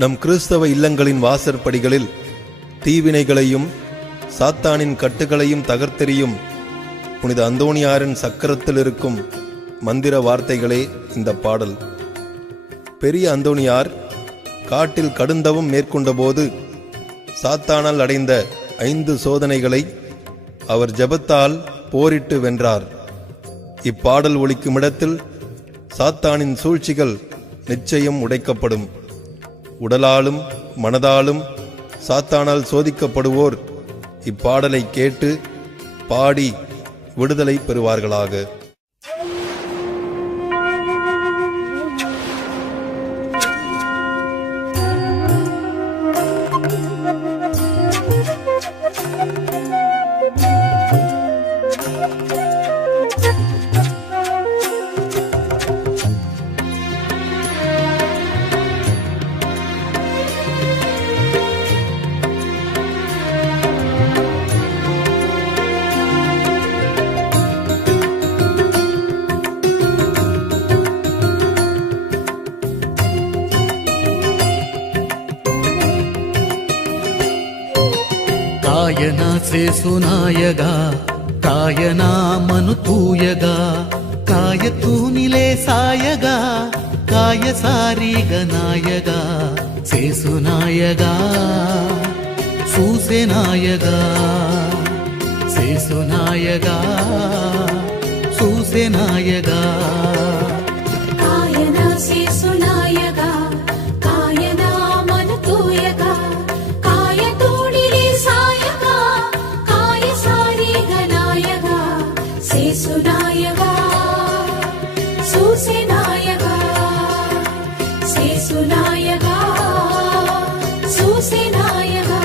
நம் கிறிஸ்தவ இல்லங்களின் வாசற்படிகளில் தீவினைகளையும் சாத்தானின் கட்டுகளையும் தகர்த்தெறியும் புனித அந்தோணியாரின் சக்கரத்தில் இருக்கும் மந்திர வார்த்தைகளே இந்த பாடல். பெரிய அந்தோணியார் காட்டில் கடுந்தவம் மேற்கொண்டபோது சாத்தானால் அடைந்த 5 சோதனைகளை அவர் ஜெபத்தால் போரிட்டு வென்றார். இப்பாடல் ஒலிக்கும் இடத்தில் சாத்தானின் சூழ்ச்சிகள் நிச்சயம் உடைக்கப்படும். உடலாலும் மனதாலும் சாத்தானால் சோதிக்கப்படுவோர் இப்பாடலை கேட்டு பாடி விடுதலை பெறுவார்களாக. కాయనా సేసునాయగా కాయనా మనుతూయగా కాయతూనిలే సాయగా కాయ సారీగనాయగా సేసునాయగా సూసెనాయగా సేసునాయగా సూసెనాయగా కాయనా సేసునాయగా కాయనా మనుతూయగా కాయతూనిలే సాయగా కాయ సారీగనాయగా సేసునాయగా సూసెనాయగా సేసునాయగా సూసెనాయగా.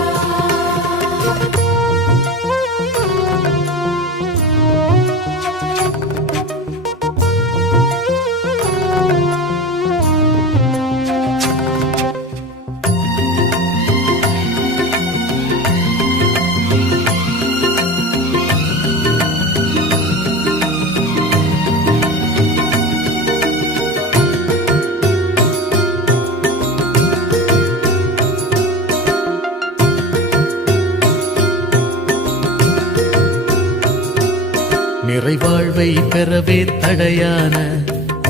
நிறைவாழ்வை பெறவே தடையான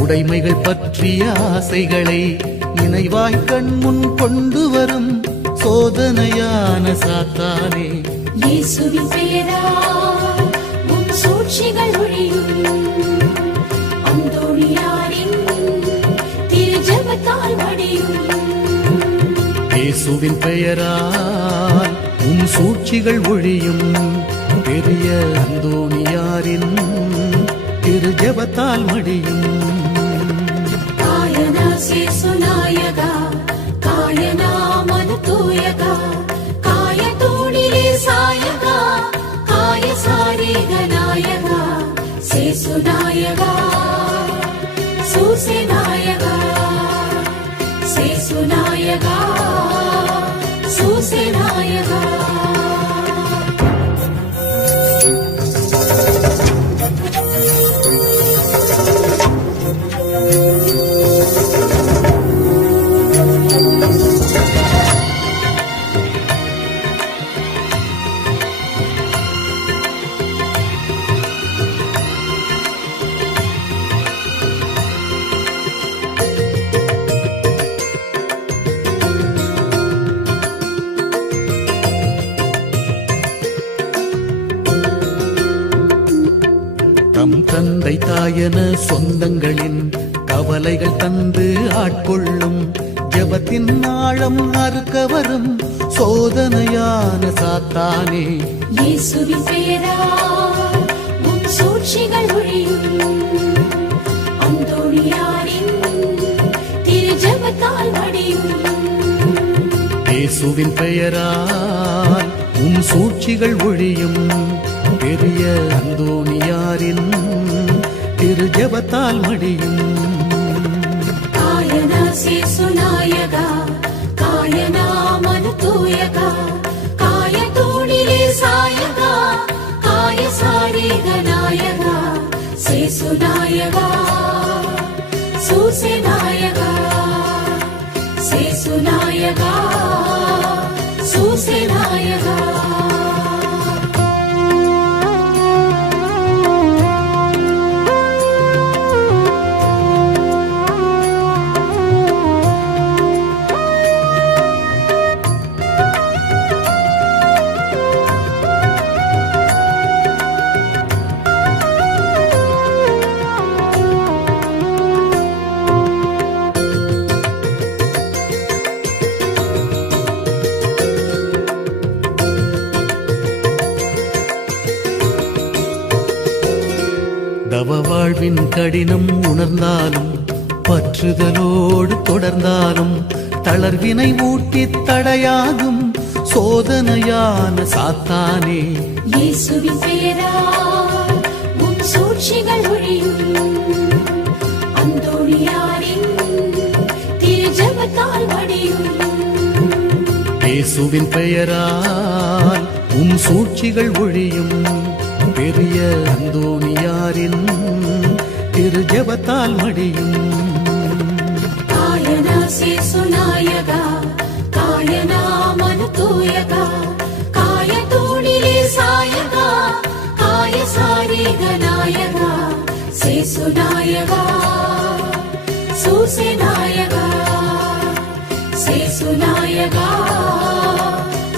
உடைமைகள் பற்றிய ஆசைகளை நினைவாய் கண்முன் கொண்டு வரும் சோதனையான சாத்தானே, இயேசுவின் பெயரால் உன் சூழ்ச்சிகள் ஒழியும். அந்தோணியாரின் திரு ஜெபத்தால் வடியும். இயேசுவின் பெயரால் உன் சூழ்ச்சிகள் ஒழியும். பெரிய அந்தோணியாரின் திரு ஜெபத்தால் மடியும். காயனா சேசுநாயகா காயனா மனுதூயகா காயதூணிலே சாயகா காய சாரீகநாயகா சேசுநாயகா சூசெநாயகா சேசுநாயகா சூசெநாயகா. தம் தந்தை தாயன சொந்தங்களின் கவலைகள் தந்து ஆட்கொள்ளும் ஜெபத்தின் ஆழம் அறுக்க வரும் சோதனையான சாத்தானே, இயேசுவின் பெயரால் உன் சூழ்ச்சிகள் ஒழியும். அந்தோணியாரின் திரு ஜெபத்தால் வடியும். இயேசுவின் பெயரால் உன் சூழ்ச்சிகள் ஒழியும். பெரிய அந்தோணியாரின் திரு ஜெபத்தால் மடியும். காயனா சேசுநாயகா காயனா மனுதூயகா காயதூணிலே சாயகா காய சாரீகநாயகா சேசுநாயகா சூசெநாயகா சேசுநாயகா சூசேநாயகா. தவ வாழ்வின் கடினம் உணர்ந்தாலும் பற்றுதலோடு தொடர்ந்தாலும் தளர்வினை ஊட்டி தடையாகும் சோதனையான சாத்தானே. இயேசுவின் பெயரால் உன் சூழ்ச்சிகள் ஒழியும். அந்தோணியாரின் திரு ஜெபத்தால் வடியும். இயேசுவின் பெயரால் உன் சூழ்ச்சிகள் ஒழியும். பெரிய அந்தோணியாரின் திரு ஜெபத்தால் மடியும். காயனா சேசுநாயகா காயனா மனுதூயகா காய தூணிலே சாயகா காய சாரிகநாயகா சேசுநாயகா சூசேநாயகா சேசுநாயகா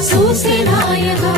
சூசேநாயகா.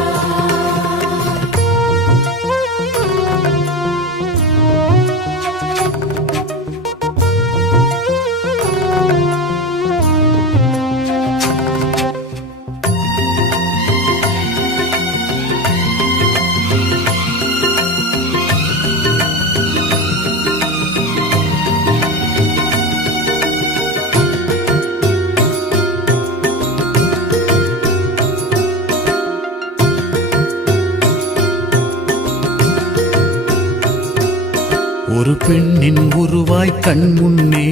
ஒரு பெண்ணின் உருவாய் கண் முன்னே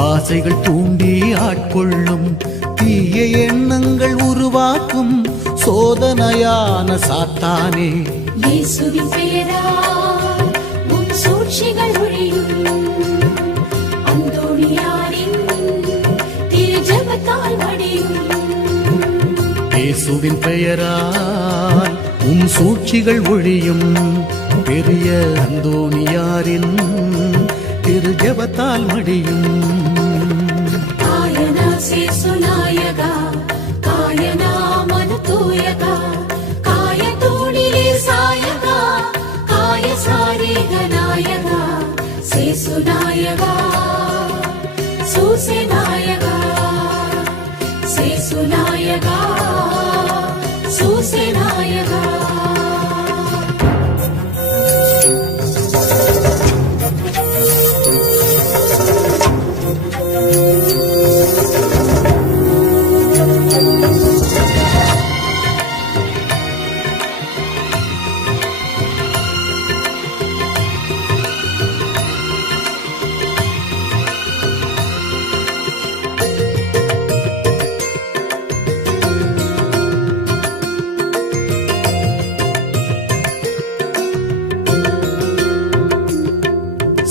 ஆசைகள் தூண்டி ஆட்கொள்ளும் தீய எண்ணங்கள் உருவாக்கும் சோதனையான சாத்தானே. இயேசுவின் பெயரால் உன் சூழ்ச்சிகள் ஒழியும். அந்தோணியாரின் திரு ஜெபத்தால் வடியும். இயேசுவின் பெயரால் உன் சூழ்ச்சிகள் ஒழியும். பெரிய அந்தோணியாரின் திரு ஜெபத்தால் மடியும். காயனா சேசுநாயகா காயனா மனுதூயகா காய தூணிலே சாயகா காய சாரிகநாயகா சேசுநாயகா சூசேநாயகா சேசுநாயகா சூசேநாயகா.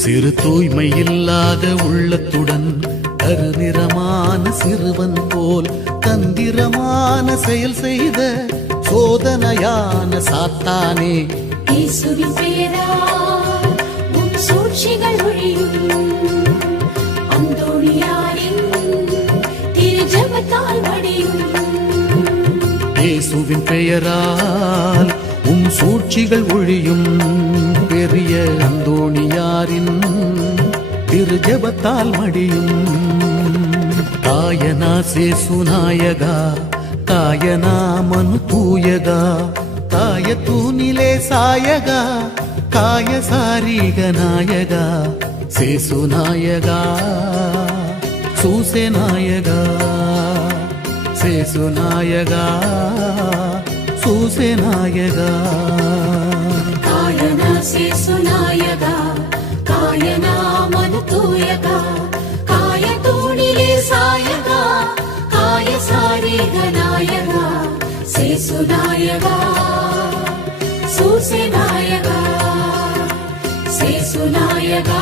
சிறு தூய்மை இல்லாத உள்ளத்துடன் கருநிறமான சிறுவன் போல் தந்திரமான செயல் செய்த சோதனையான சாத்தானே. இயேசுவின் பெயரால் உன் சூழ்ச்சிகள் ஒழியும். அந்தோணியாரின் திரு ஜெபத்தால் வடியும். இயேசுவின் பெயரால் உன் சூழ்ச்சிகள் ஒழியும். பெரிய அந்தோணியாரின் திரு ஜெபத்தால் மடியும். காயனா சேசுநாயகா காயனா மனுதூயகா காய தூணிலே சாயகா காய சாரிகநாயகா சேசுநாயகா சூசேநாயகா சேசுநாயகா சூசேநாயகா. காயனா சேசுநாயகா காயனா மனுதூயகா காய தூணிலே சாயகா காய சாரிகநாயகா சேசுநாயகா சூசேநாயகா சேசுநாயகா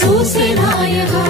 சூசேநாயகா.